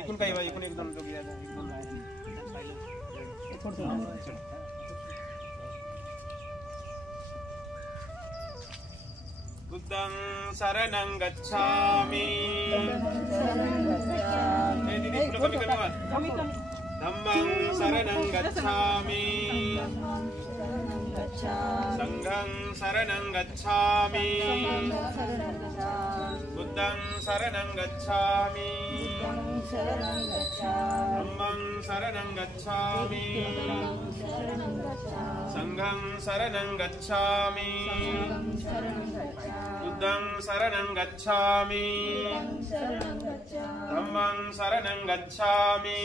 इकून काही इकून एकदम जो गया था एकदम बुद्धं शरणं गच्छामि दीदी थोड़ा कमी करना धम्मं शरणं गच्छामि संघं शरणं गच्छामि बुद्धं शरणं गच्छामि धम्मं शरणं गच्छामि संघं शरणं गच्छामि बुद्धं शरणं गच्छामि धम्मं शरणं गच्छामि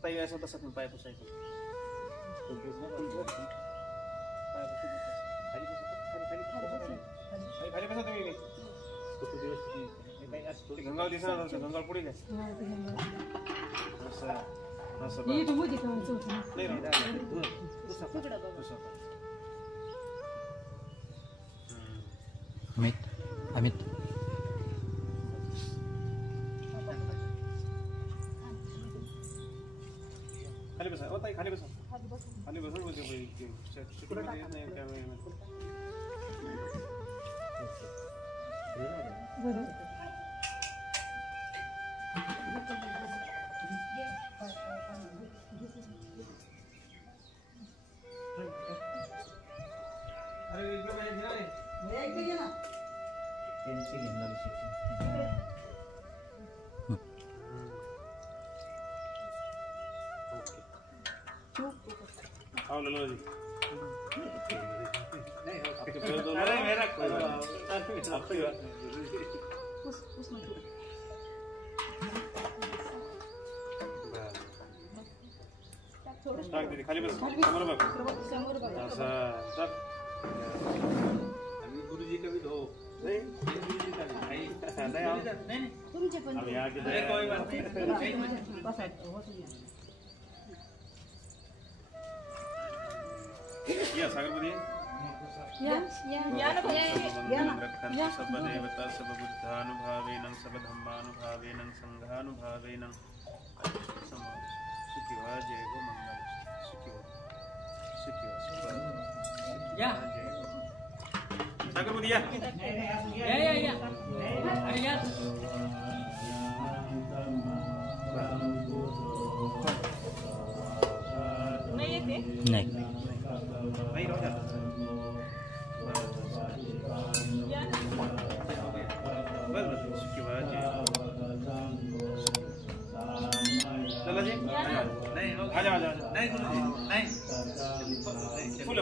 Tayo sa basat ng payo sa ito. Hari basa tumingin. Ganggal di sana, ganggal puri guys. Nasa. Ini tunggu di kawan tu. Amit. खाली बसा ताई खाली बसा बोलते भाई शुक्र नहीं क्या मैं अरे इधर भाई ध्यान है एक देखिए ना पेंसिल है ना आओ लो जी अरे मेरा कोई आपकी बात नहीं दीदी खाली बस समोर बघ असं सब आणि गुरुजी का भी दो नहीं गुरुजी का नहीं नहीं तुमचे पण अब यहाँ के कोई बात नहीं बस हो गया या सागर बोलिए या ना सब देवता सब बुद्धानुभावेन सब धम्मानुभावेन संघानुभावेन सुखी हो जय हो मंगल सुखी हो या सागर बोलिए या अरे यार नहीं ये नहीं नहीं रहो जा बस उसके बाद चलो जी नहीं आ जाओ नहीं गुरुजी नहीं फुल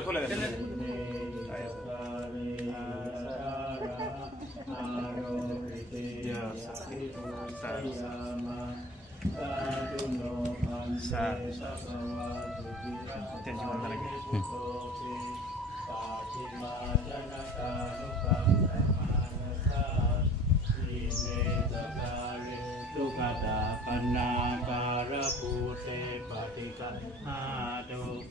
tension lagi. Tukata panna para pute patika hadu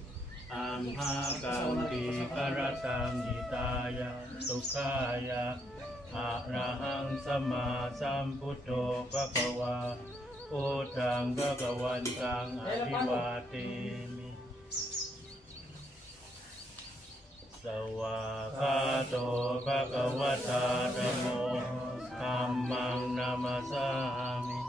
amha kaunti karatam ditaya tukaya arahang sama sambuddho bhagava Udang Bhagawantang Adhiwatimi Sawakato Bhagavata Dhammo Dhammang Namasami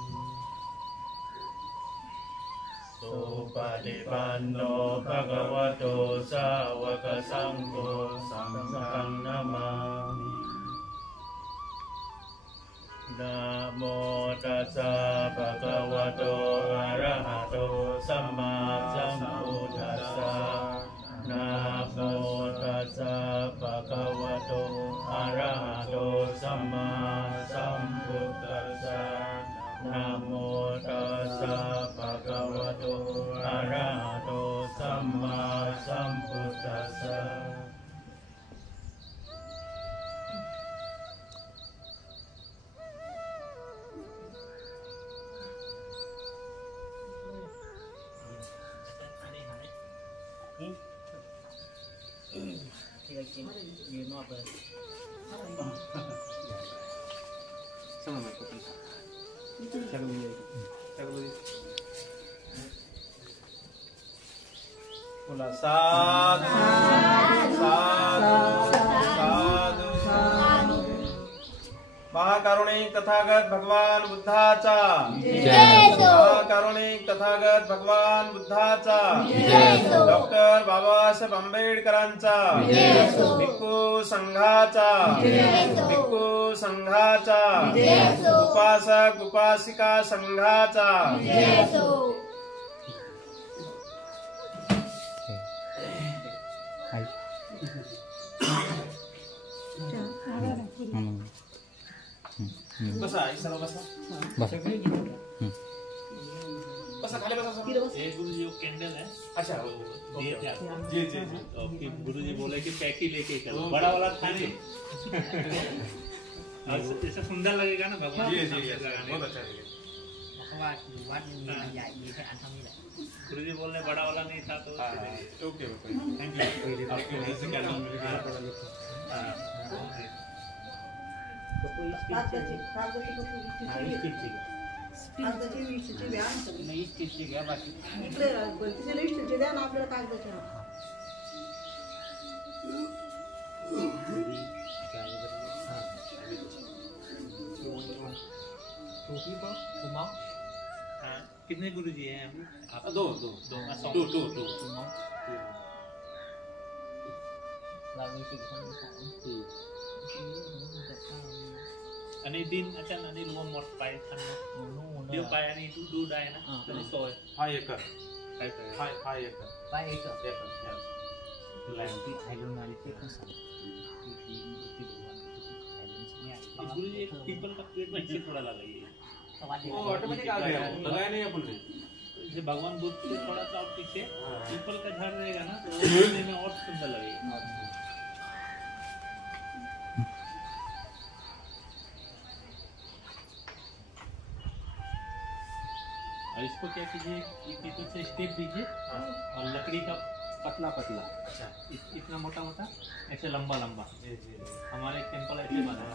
Supatipanno Bhagavato Sawaka Sangho Sanghang Namami Namo tassa bhagavato arahato samma sambuddhassa Namo tassa bhagavato arahato samma sambuddhassa Namo tassa bhagavato arahato samma sambuddhassa बोला साधु साधु साधु। महाकारुणिक तथागत भगवान बुद्धाचा महाकारुणिक तथागत भगवान बुद्धाचा doctor Babasaheb आंबेडकरांचा भिक्खू संघाचा भिक्खू संघाचा उपासक उपासिका संघाचा बसा सर्व बसा बस बसा खाली बसा सब। ये गुरुजी वो कैंडल है। अच्छा ये क्या? जी जी जी ओके गुरुजी बोले कि पैक ही लेके चलो बड़ा वाला था नहीं। ऐसा सुंदर लगेगा ना भगवान जी के जी सामने लगाने बहुत में। अच्छा लगेगा। गुरुजी बोलने बड़ा वाला नहीं था तो हाँ, ओके ओके थैंक यू आपकी वजह से क्या नाम मिल गया। कितने गुरुजी हैं अभी? दो दो दो टू टू टू आणि दिन अचानक आणि लोन मोठ पाय थांबला देव पायाने दूध आहे ना तरी सोय हाय एकर काय हाय हाय एकर एकर गुरुजी एक पीपल का पेड़ में से थोड़ा लगा ये वो ऑटोमेटिक आ गया लगाया नहीं अपन ने। जैसे भगवान बुद्ध से थोड़ा सा और पीछे पीपल का झाड़ रहेगा ना तो देखने में और सुंदर लगेगा। और इसको क्या कीजिए पीपल से स्टेप दीजिए और लकड़ी का पतला पतला अच्छा इतना मोटा मोटा ऐसे लंबा लंबा हमारे टेम्पल ऐसे बना है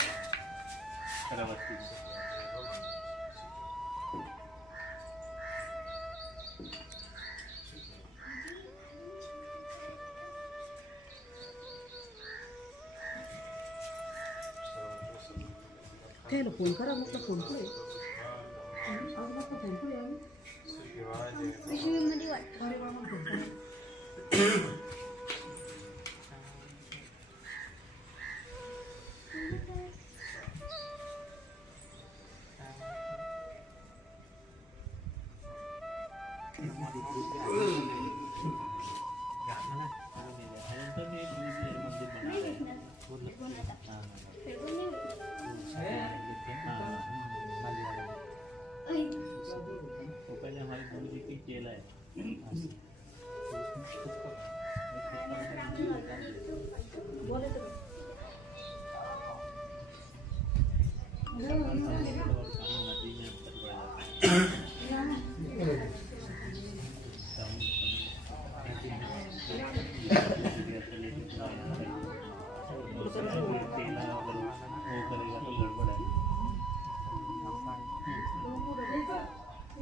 शरावती से। त्याला फोन करा म्हटलं फोन पुढे आज बघा फोन पुढे आम्ही पिशवीमध्ये वाट अरे बाबा फोन पुढे वो पहले हमारे गुरु जी की चेला है। बोले तो नदी में अंतर बढ़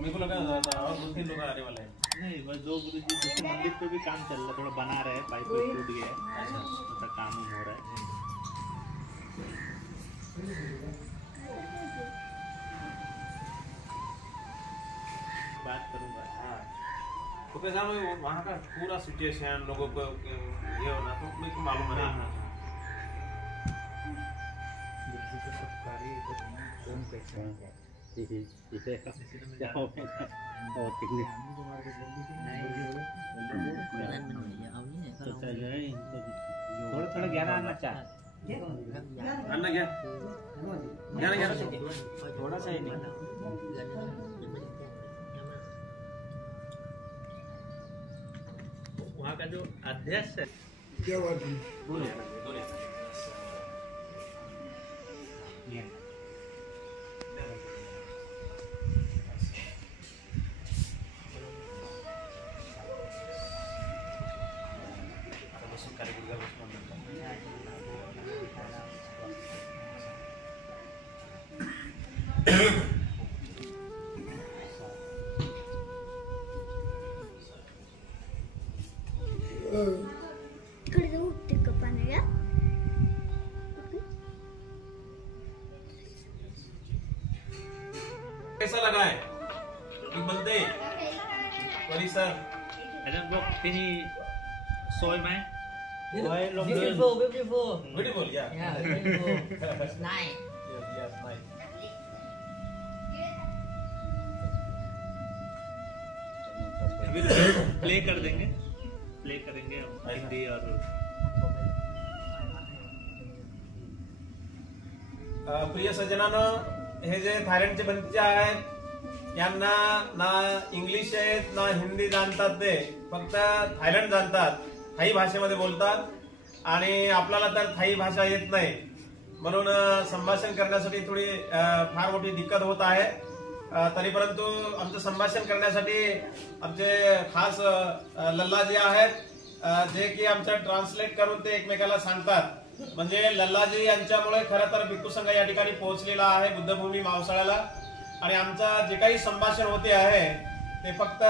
मेरे को लगा और दो तीन लोग आने वाले हैं। नहीं बस दो गुरु जी दूसरे मंदिर पे भी काम चल रहा है, थोड़ा बना रहे हैं, पाइप टूट गया है, थोड़ा काम ही हो रहा है। बात करूँगा। तो कैसा वहाँ का पूरा सिचुएशन लोगों को ये होना तो मेरे को मालूम है। थोड़ा थोड़ा ज्ञान आना चाह आना क्या ज्ञान ज्ञान थोड़ा सा ही नहीं। वहाँ का जो अध्यक्ष है कैसा लगा है ठीक बनते परिसर Ada blok ini soy mai. Soy long Beautiful, beautiful. Beautiful या Yeah, beautiful. It's nice. Yes nice अभी प्ले कर देंगे, प्ले करेंगे हम हिंदी और प्रिय सज्जनांनो, हे जे थायलंडचे बंदीचे आहेत यांना ना इंग्लिश आहेत ना हिंदी जाणतात, ते फक्त थायलंड जाणतात, थाई भाषेमध्ये बोलतात आणि आपल्याला तर थाई भाषा येत नाही, म्हणून संभाषण करण्यासाठी थोडी फार मोठी दिक्कत होत आहे. तरी परंतु आमचं संभाषण करण्यासाठी आमचे खास लल्लाजी आहेत, जे की आमच्या ट्रान्सलेट करून ते एकमेकाला सांगतात. म्हणजे लल्लाजी यांच्यामुळे खरं तर भिक्खू संघ या ठिकाणी पोहोचलेला आहे बुद्धभूमी मावसाळ्याला, आणि आमचं जे काही संभाषण होते आहे ते फक्त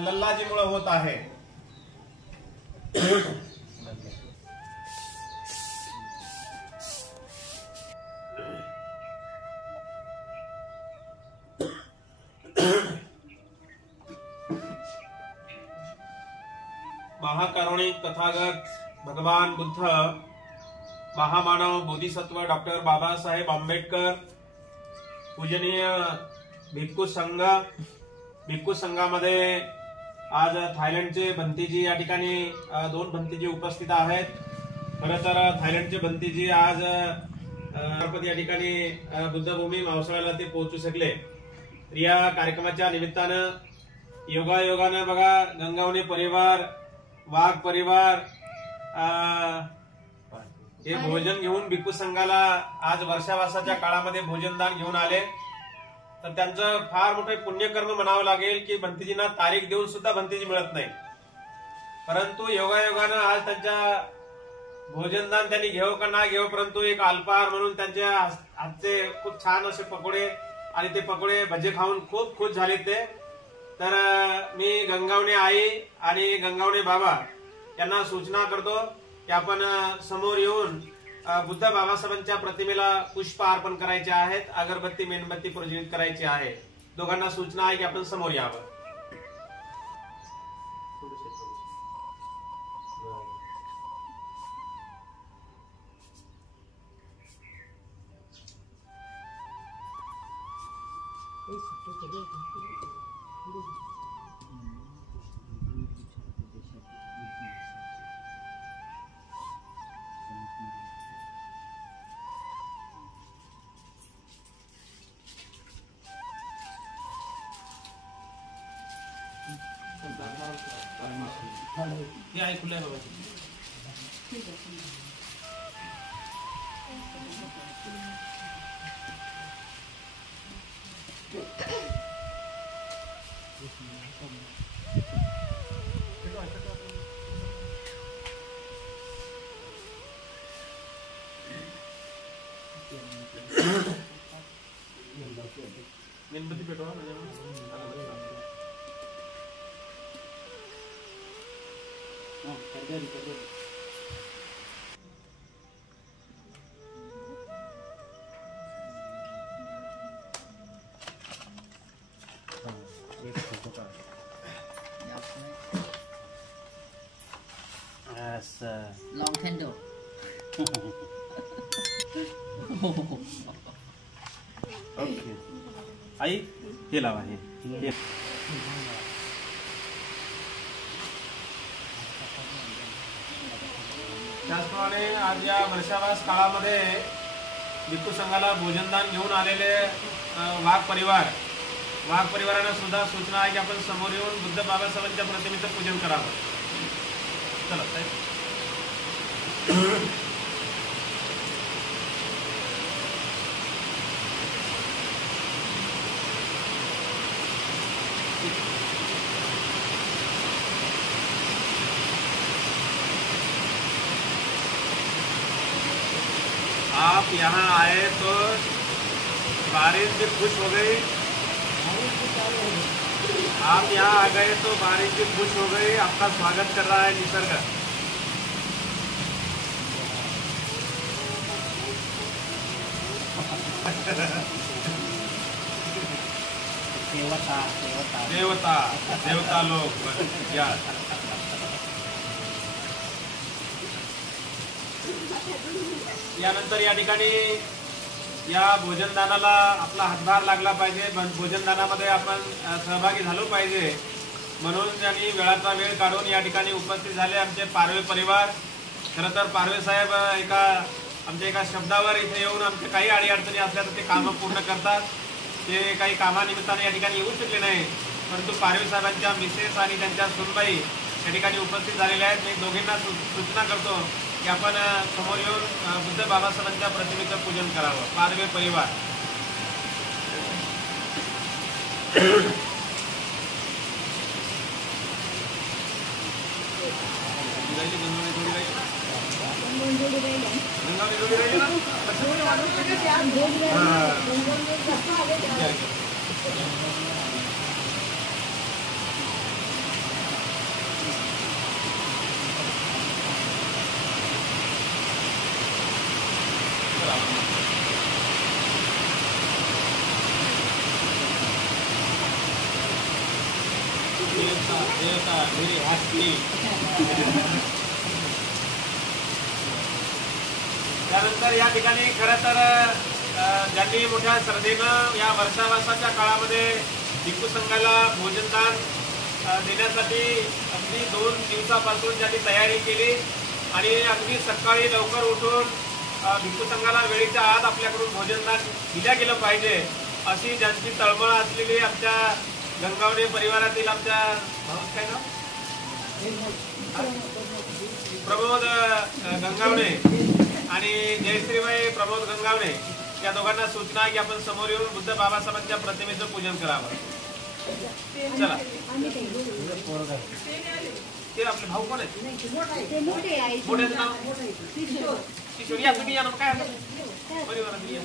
लल्लाजीमुळे होत आहे. महाकारुणिक तथागत भगवान बुद्ध, महामानव बोधिसत्व डॉक्टर बाबासाहेब आंबेडकर, पूजनीय भिक्खू संघ, भिक्खू संघामध्ये आज थायलंडचे भंतीजी या ठिकाणी 2 भंतीजी उपस्थित आहेत. खरं तर थायलंडचे भंतीजी आज या ठिकाणी बुद्धभूमी मावसाळ्याला ते पोहोचू शकले. या कार्यक्रमाच्या निमित्तानं योगायोगानं बघा, गंगावणे परिवार, वाघ परिवार हे भोजन घेऊन भिक्खू संघाला आज वर्षावासाच्या काळामध्ये भोजनदान घेऊन आले. तर त्यांचं फार मोठे पुण्यकर्म म्हणावं लागेल की भंतीजींना तारीख देऊन सुद्धा भंतीजी मिळत नाही, परंतु योगायोगानं आज त्यांच्या भोजनदान त्यांनी घेऊ का ना घेऊ, परंतु एक अल्पाहार म्हणून त्यांच्या हातचे खूप छान असे पकोडे आणि ते पकोडे भजे खाऊन खूप खुश झाले ते. तर मी गंगावणे आई आणि गंगावणे बाबा यांना सूचना करतो की आपण समोर येऊन बुद्ध बाबासाहेबांच्या प्रतिमेला पुष्प अर्पण करायचे आहेत, अगरबत्ती मेणबत्ती प्रज्वलित करायची आहे. दोघांना सूचना आहे की आपण समोर यावं. ये आहे खुले बाबा. मेणबत्ती पेटवा. Long candle. ओके आई हे लावा. हे त्याचप्रमाणे आज या वर्षावास काळामध्ये भिक्खू संघाला भोजनदान घेऊन आलेले वाघ परिवारानं सुद्धा सूचना आहे की आपण समोर येऊन बुद्ध बाबासाहेबांच्या प्रतिमेचं पूजन करावं. चला साहेब. आप यहाँ आए तो बारिश भी खुश हो गई, आप यहाँ आ गए तो बारिश भी खुश हो गई. आपका स्वागत कर रहा है निसर्ग. देवता देवता देवता लोक या. यानंतर या ठिकाणी या भोजनदानाला आपला हातभार लागला पाहिजे. भोजनदानामध्ये आपण सहभागी झालो पाहिजे म्हणून त्यांनी वेळाचा वेळ काढून या ठिकाणी उपस्थित झाले आमचे पारवे परिवार. खरं तर पारवे साहेब आमच्या एका शब्दावर इथे येऊन आमचे काही अडीअडचणी असल्या तर ते कामं पूर्ण करतात. ते काही कामानिमित्ताने या ठिकाणी येऊ शकले नाही, परंतु पारवे साहेबांच्या मिसेस आणि त्यांच्या सुनबाई या ठिकाणी उपस्थित झालेल्या आहेत. मी दोघींना सूचना करतो की आपण समोर येऊन बुद्ध बाबासाहेबांच्या प्रतिमेचं पूजन करावं. पारवे परिवार देवता मेरे हाथ की. त्यानंतर या ठिकाणी खरं तर ज्यांनी मोठ्या श्रद्धेनं या वर्षावासाच्या काळामध्ये भिक्खू संघाला भोजनदान देण्यासाठी अगदी 2 दिवसापासून ज्यांनी तयारी केली आणि अगदी सकाळी लवकर उठून भिक्खू संघाला वेळेच्या आत आपल्याकडून भोजनदान दिल्या गेलं पाहिजे अशी ज्यांची तळमळ असलेली आमच्या गंगावणे परिवारातील आमच्या काय नाव प्रमोद गंगावणे आणि जयश्रीबाई प्रमोद गंगावणे या दोघांना सूचना आहे की आपण समोर येऊन बुद्ध बाबासाहेबांच्या प्रतिमेचं पूजन करावं. चला ते आपले भाऊ कोण आहेत? मोठे नाव किशोर. या तुम्ही या ना काय परिवारात या.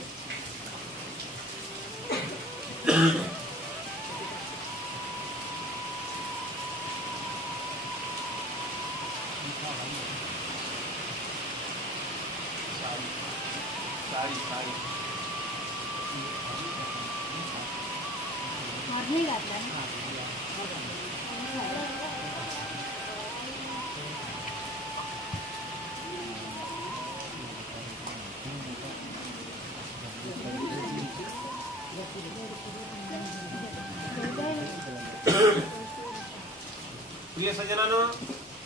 प्रिय सज्जनांनो,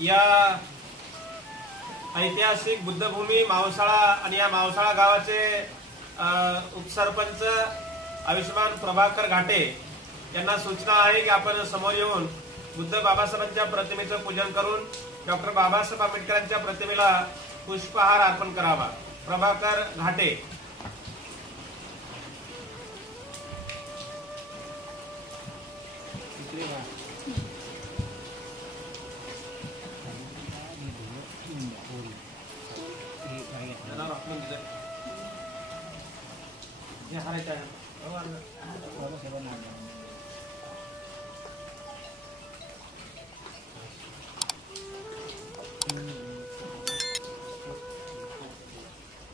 या ऐतिहासिक बुद्धभूमी मावसाळा आणि या मावसाळा गावाचे उपसरपंच आयुष्यमान प्रभाकर घाटे यांना सूचना आहे की आपण समोर येऊन बुद्ध बाबासाहेबांच्या प्रतिमेचं पूजन करून डॉक्टर बाबासाहेब आंबेडकरांच्या प्रतिमेला पुष्पहार अर्पण करावा. प्रभाकर घाटे.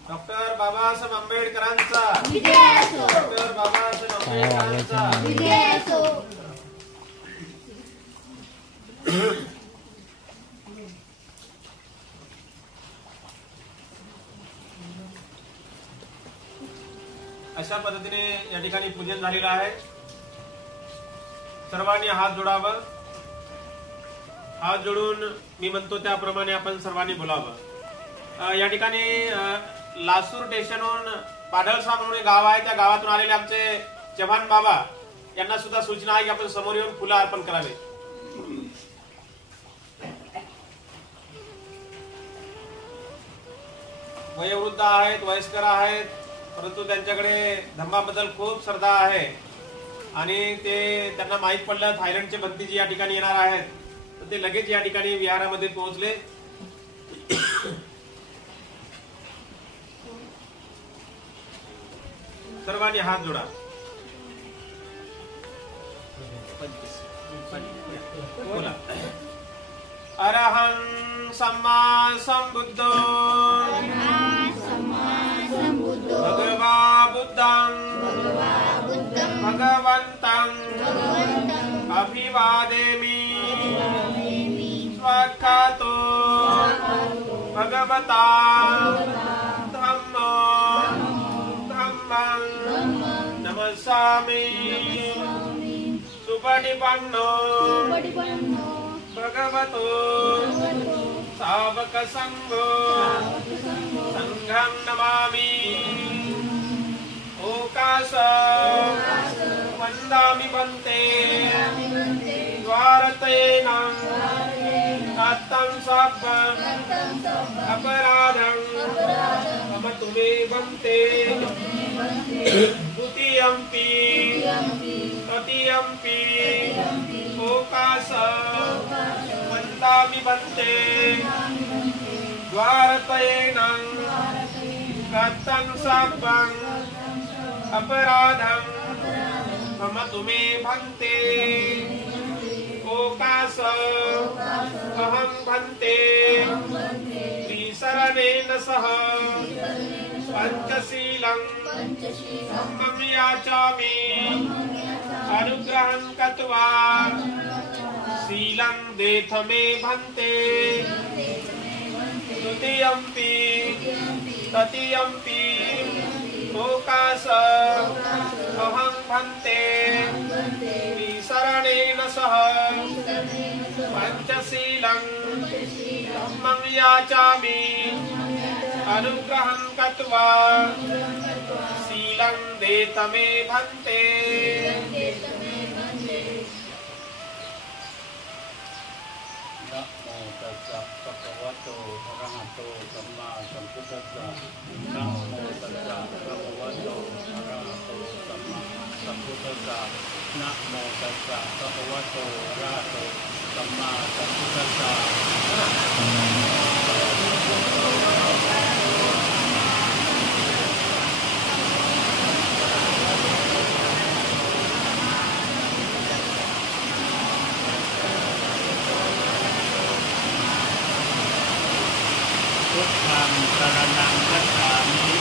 डॉक्टर बाबासाहेब आंबेडकरांचा डॉक्टर बाबासाहेब आंबेडकरांचा. अशा पद्धतीने या ठिकाणी पूजन झालेलं आहे. सर्वांनी हात जोडावं. हात जोडून मी म्हणतो त्याप्रमाणे आपण सर्वांनी बोलावं. या ठिकाणी लासूर स्टेशनहून पाडळसा म्हणून एक गाव आहे, त्या गावातून आलेले आमचे चव्हाण बाबा यांना सुद्धा सूचना आहे की आपण समोर येऊन फुलं अर्पण करावे. वयोवृद्ध आहेत, वयस्कर आहेत, परंतु त्यांच्याकडे धर्माबद्दल खूप श्रद्धा आहे आणि ते त्यांना माहीत पडलं थायलंडचे भंतीजी या ठिकाणी येणार आहेत, तर ते लगेच या ठिकाणी विहारामध्ये पोहोचले. सर्वांनी हात जोडा. बोला. अरहं सम्मा संबुद्धो भगवा बुद्धं भगवन्तं अभिवादेमि स्वाक्षातो भगवता धम्मो धम्मं नमस्सामि सुपटिपन्नो भगवतो सावक संघो संघं नमामि ओकाश वन्दामि भन्ते द्वारतेन दत्तं सब्बं अपराधं मम तुमे भन्ते द्वितीयंपि तृतीयंपि ओकाश वन्दामि भन्ते द्वारतेन दत्तं सब्बं अपराधं मम तुमे भन्ते ओकाश अहं भन्ते त्रिशरणेन सह पंचशीलं मम याचामि अनुग्रहं कृत्वा शीलं देथ मे भन्ते द्वितीयंपि तृतीयंपि ओकाश अहं भन्ते त्रिशरणेन सह पंचशीलं मम याचामि अनुग्रहं कृत्वा शीलं देत मे भन्ते नमो तस्सै भगवतो अरहतो सम्मा सम्बुद्धास्सा नमो तस्सै भगवतो अरहतो सम्मा सम्बुद्धास्सा नमो तस्सै भगवतो अरहतो सम्मा सम्बुद्धास्सा Buddhang saranang gacchami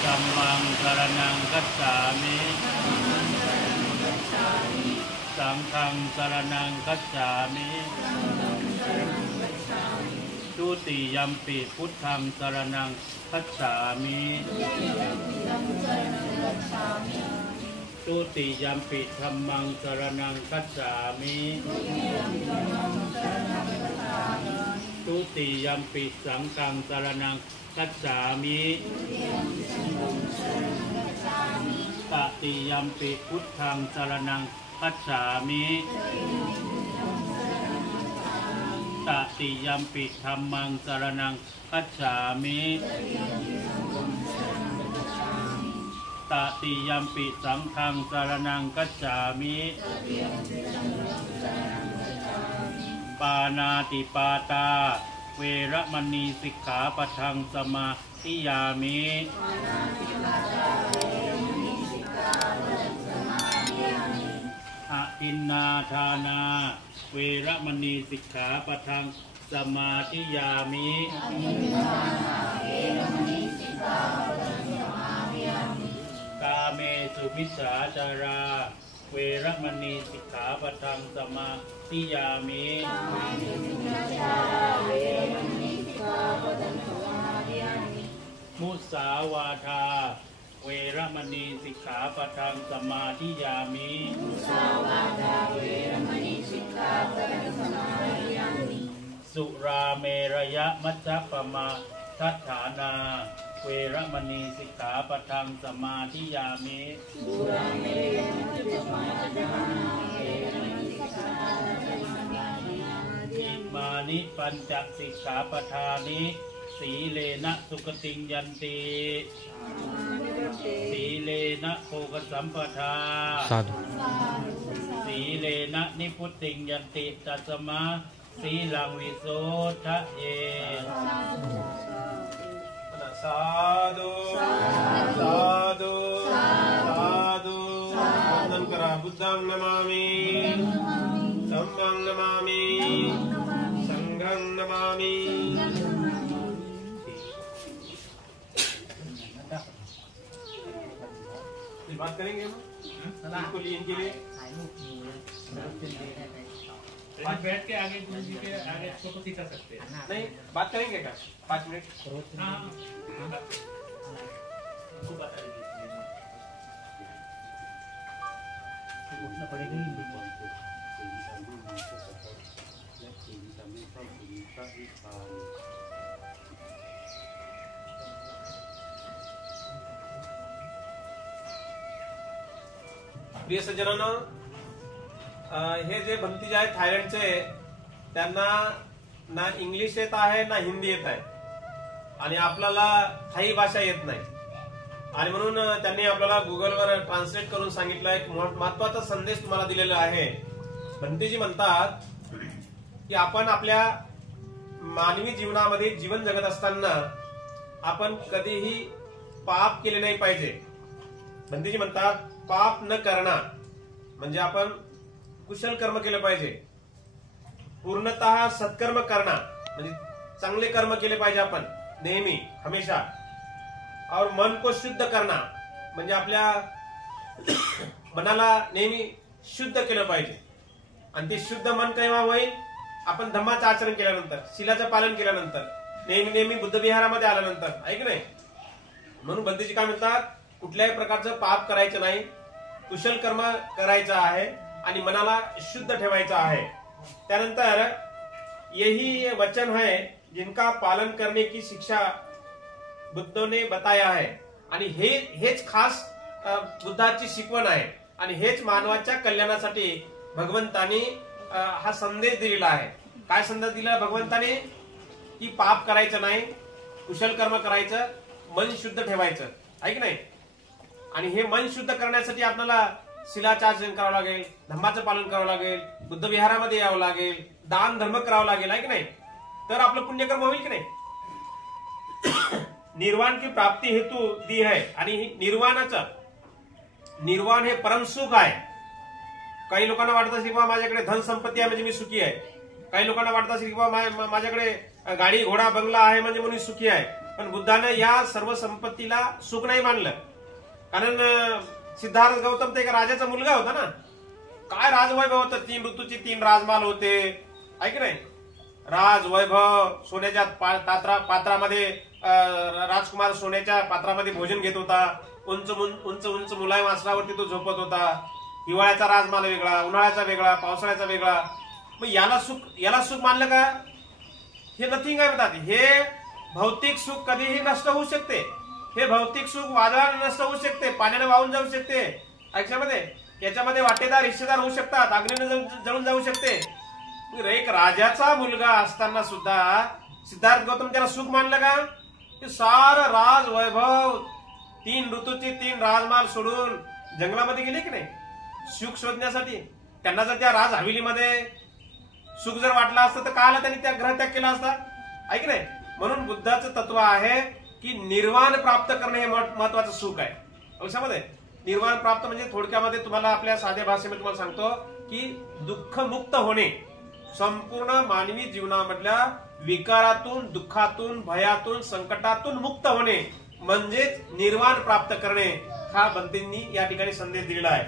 Dhammang saranang gacchami Sanghang saranang gacchami Tutiyampi Buddhang saranang gacchami Tutiyampi Dhammang saranang gacchami Tutiyampi Sanghang saranang gacchami Tatiyampi Buddhang saranang gacchami Tatiyampi Dhammang saranang gacchami Tatiyampi Sanghang saranang gacchami Panati pata Veramani sikkhapathang samadhiyami Atinnathana Veramani sikkhapathang samadhiyami Kamesu micchācara Veramani sikkhapathang samadhiyami Musāvātā Veramani sikkhapathang samadhiyami Surameraya Maccapama Tatthana Veramani sikkhapathang samadhiyami Imani panca sikkhapathani Sīlena sukatiṃ yanti Sīlena bhoga sampatā Sīlena niputtiṃ yanti Tasma Sīlaṃ visoṭhaye साधु साधु साधु वंदन करा बुद्धं नमामि धम्मं नमामि संघं नमामि बात बात करेंगे हम बिल्कुल इनके लिए। बैठ के आगे गुरु जी के आगे फोटो खींचा सकते हैं। नहीं बात करेंगे क्या 5 मिनट? हाँ उनको बता दीजिए। उठना पड़ेगा ही नहीं। प्रिय सज्जनांनो, हे जे भंतीजी आहेत थायलंडचे, त्यांना ना इंग्लिश येत आहे ना हिंदी येत आहे आणि आपल्याला थाई भाषा येत नाही आणि म्हणून त्यांनी आपल्याला गुगलवर ट्रान्सलेट करून सांगितलं एक महत्वाचा संदेश तुम्हाला दिलेला आहे। भंतीजी म्हणतात की आपण आपल्या मानवी जीवनामध्ये जीवन जगत असताना आपण कधीही पाप केले नाही पाहिजे। भंतीजी म्हणतात पाप न करणं म्हणजे आपण कुशल कर्म केलं पाहिजे, पूर्णतः सत्कर्म करणं म्हणजे चांगले कर्म केले पाहिजे आपण नेहमी हमेशा, और मन को शुद्ध करना म्हणजे आपल्या मनाला नेहमी शुद्ध केलं पाहिजे। आणि ते शुद्ध मन केव्हा होईल? आपण धम्माचं आचरण केल्यानंतर, शिलाचं पालन केल्यानंतर, नेहमी नेहमी बुद्धविहारामध्ये आल्यानंतर, आहे की नाही? म्हणून भंतीजी काय म्हणतात, कुठल्याही प्रकारचं पाप करायचं नाही, कुशल कर्म करायचं आहे आणि मनाला शुद्ध ठेवायचं आहे। त्यानंतर यही वचन है जिनका पालन करने की शिक्षा बुद्धों ने बताया है आणि हेच खास बुद्धाची शिकवण आहे आणि हेच मानवाच्या कल्याणासाठी भगवंतानी हा संदेश दिलेला आहे। काय संदेश दिला भगवंताने? की पाप करायचं नाही, कुशल कर्म करायचं, मन शुद्ध ठेवायचं, आहे की नाही? आणि हे मन शुद्ध करण्यासाठी आपल्याला शिलाचं आचरण करावं लागेल, धम्माचं पालन करावं लागेल, बुद्ध विहारामध्ये यावं लागेल, दान धर्म करावं लागेल, आहे की नाही? तर आपलं पुण्यकर्म होईल की नाही? निर्वाण की प्राप्ती हेतू दी है आणि निर्वाण हे परम सुख आहे। काही लोकांना वाटत असेल की बाबा माझ्याकडे धन संपत्ती आहे म्हणजे मी सुखी आहे, काही लोकांना वाटत असेल की बाबा माझ्याकडे गाडी घोडा बंगला आहे म्हणजे म्हणून सुखी आहे। पण बुद्धाने या सर्व संपत्तीला सुख नाही मानलं, कारण सिद्धार्थ गौतम ते एक राजाचा मुलगा होता ना, काय राजवैभव होतं, 3 ऋतूची 3 राजमाल होते, आहे की नाही? राजवैभव, सोन्याच्या पात्रामध्ये राजकुमार सोन्याच्या पात्रामध्ये भोजन घेत होता, उंच उंच उंच मुलायम आसनावरती तो झोपत होता, हिवाळ्याचा राजमाल वेगळा, उन्हाळ्याचा वेगळा, पावसाळ्याचा वेगळा, मग याला सुख मानलं का? हे नथिंग आहे म्हणतात। हे भौतिक सुख कधीही नष्ट होऊ शकते, हे भौतिक सुख वादळाने नष्ट होऊ शकते, पाण्याने वाहून जाऊ शकते, याच्यामध्ये वाटेदार हिस्सेदार होऊ शकतात, अग्नीने जळून जाऊ शकते। एक राजाचा मुलगा असताना सुद्धा सिद्धार्थ गौतम त्याला सुख मानलं का? की सारं राज वैभव 3 ऋतूचे 3 राजमाल सोडून जंगलामध्ये गेले की नाही सुख शोधण्यासाठी? त्यांना जर त्या राज हवेलीमध्ये सुख जर वाटलं असतं तर कायला त्यांनी त्या ग्रहत्याग केला असता, आहे की नाही? म्हणून बुद्धाचं तत्व आहे की निर्वाण प्राप्त करणे हे महत्वाचं सुख आहे। लक्षामध्ये निर्वाण प्राप्त म्हणजे थोडक्यामध्ये तुम्हाला आपल्या साध्या भाषेमध्ये तुम्हाला सांगतो की दुःख मुक्त होणे, संपूर्ण मानवी जीवनामधल्या विकारातून, दुःखातून, भयातून, संकटातून मुक्त होणे म्हणजेच निर्वाण प्राप्त करणे, हा भंतींनी या ठिकाणी संदेश दिलेला आहे।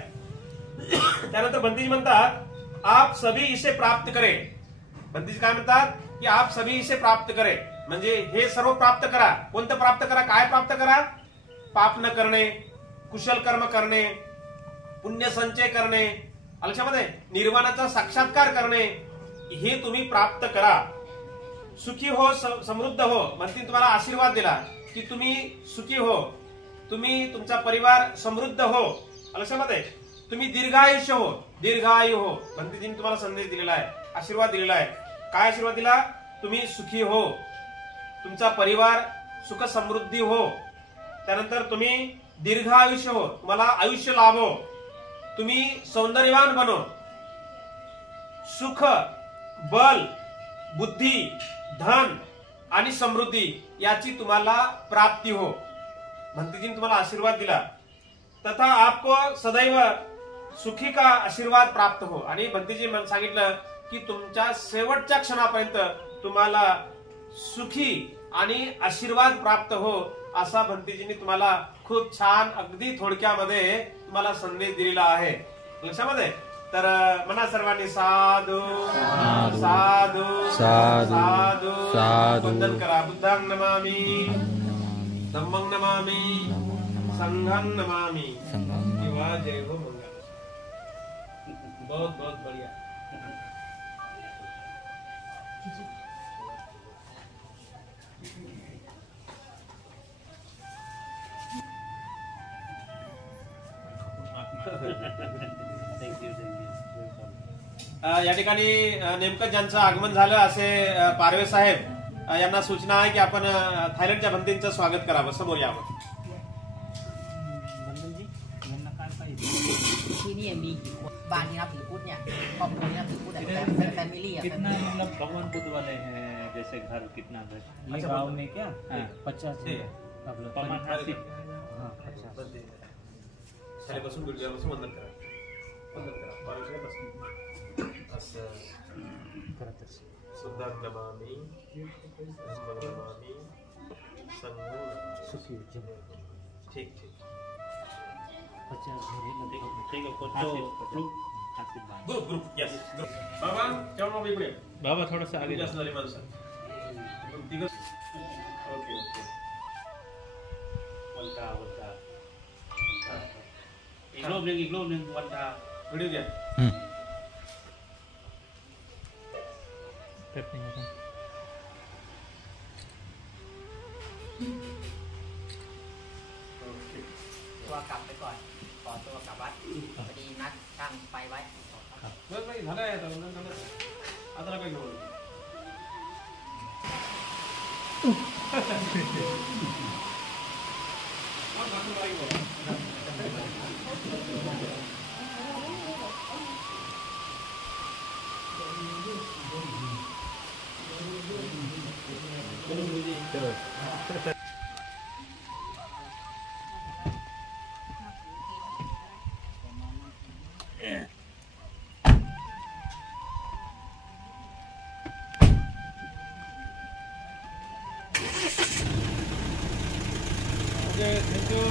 त्यानंतर भंतीजी म्हणतात आप सभी इसे प्राप्त करे। भंतीजी काय म्हणतात की आप सभी इसे प्राप्त करे म्हणजे हे सर्व प्राप्त करा। कोणतं प्राप्त करा? काय प्राप्त करा? पाप न करणे, कुशल कर्म करणे, पुण्य संचय करणे, लक्षामध्ये निर्वाणाचा साक्षात्कार करणे, हे तुम्ही प्राप्त करा। सुखी हो, समृद्ध हो, म्हणतील तुम्हाला आशीर्वाद दिला की तुम्ही सुखी हो, तुम्ही तुमचा परिवार समृद्ध हो, लक्षामध्ये तुम्ही दीर्घायुष्य हो, दीर्घायु हो, म्हणतील तुम्हाला संदेश दिलेला आहे, आशीर्वाद दिलेला आहे। काय आशीर्वाद दिला? तुम्ही सुखी हो, तुमचा परिवार सुख समृद्धी हो, त्यानंतर तुम्ही दीर्घायुष्य हो, तुम्हाला आयुष्य लाभो, तुम्ही सौंदर्यवान बनो, सुख, बल, बुद्धी, धन आणि समृद्धी याची तुम्हाला प्राप्ती हो, भंतीजीने तुम्हाला आशीर्वाद दिला। तथा आपको सदैव सुखी का आशीर्वाद प्राप्त हो, आणि भंतीजी सांगितलं की तुमच्या शेवटच्या क्षणापर्यंत तुम्हाला सुखी आणि आशीर्वाद प्राप्त हो, असा भंतीजींनी तुम्हाला खूप छान अगदी थोडक्यामध्ये तुम्हाला संदेश दिलेला आहे. लक्षामध्ये तर म्हणा सर्वांनी साधू साधू साधू साधू. वंदन करा. बुद्धां नमामि, धम्मं नमामि, संघं नमामि. किंवा जय हो मंगल. बहुत बहुत बढ़िया. थँक्यू. या ठिकाणी नेमकं ज्यांचं आगमन झालं असे पारवे साहेब यांना सूचना आहे की आपण थायलंडच्या भंतींचं स्वागत करावं. समोर यावं. बंधनजी यांना काय पाहिजे? ที่นี่มีกี่คนบ้านที่นับถือพุทธเนี่ยครอบครัวที่นับถือพุทธแต่แฟมิลี่อะ कितना मतलब भगवान बुद्ध वाले हैं जैसे घर कितना घर ये गांव में क्या हाँ। 50 ते. प्रमाण 80 हाँ 50 शाळेपासून गुडघ्यापासून वंदन करा. वंदन करा. पारवे साहेब बसा. असं सुद्धां नमामि, धम्मं नमामि, संघं नमामि. ठीक ठीक. 50 घरे ठीक है फोटो ग्रुप आशीर्वाद. Group group yes. बाबा जेवण मग इकडे. बाबा थोडंसं आगे आगे असणारी माणसं. तिघं. Okay okay. वंटाอีกรอบหนึงวันทา व्हिडिओ घ्या. ओके. ตัวกลับไปก่อนขอตัวกลับวัดพอดีนัดช่างไปไว้ बस नाही झालंय आता. वंदन झालं. आता नका घेऊ. Okay thank you.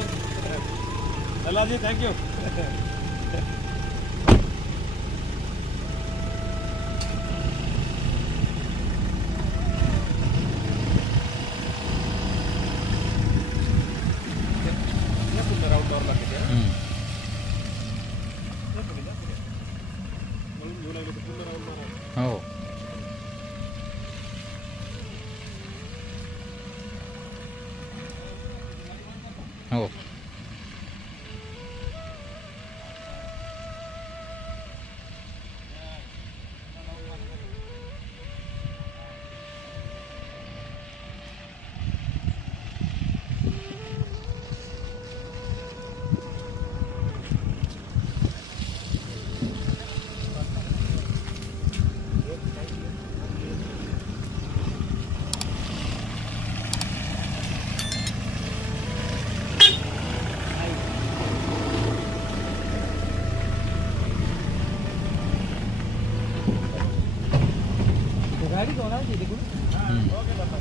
दलाजी थँक्यू. हो. हो. गाडी कोणाची तिकडून ओके बाबा.